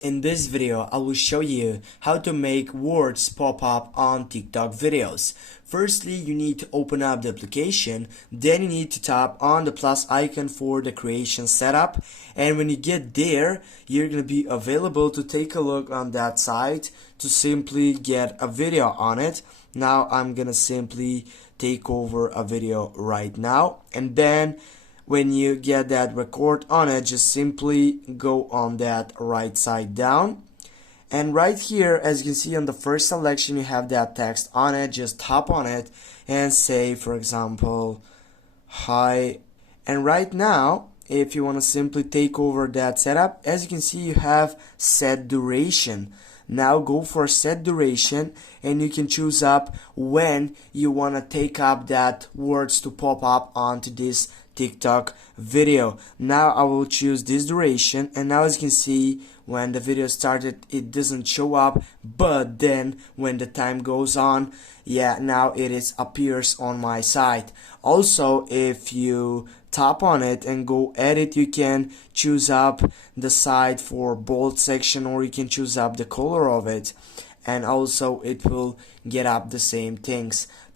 In this video, I will show you how to make words pop up on TikTok videos. Firstly, you need to open up the application, then you need to tap on the plus icon for the creation setup, and when you get there, you're going to be available to take a look on that site to simply get a video on it. Now I'm going to simply take over a video right now, and then when you get that record on it, just simply go on that right side down, and right here, as you can see on the first selection, you have that text on it. Just tap on it and say, for example, hi. And right now, if you want to simply take over that setup, as you can see, you have set duration. Now go for set duration, and you can choose up when you want to take up that words to pop up onto this TikTok video. Now I will choose this duration, and now as you can see, when the video started it doesn't show up, but then when the time goes on, yeah, now it is appears on my site. Also, if you tap on it and go edit, you can choose up the side for bold section, or you can choose up the color of it, and also it will get up the same things.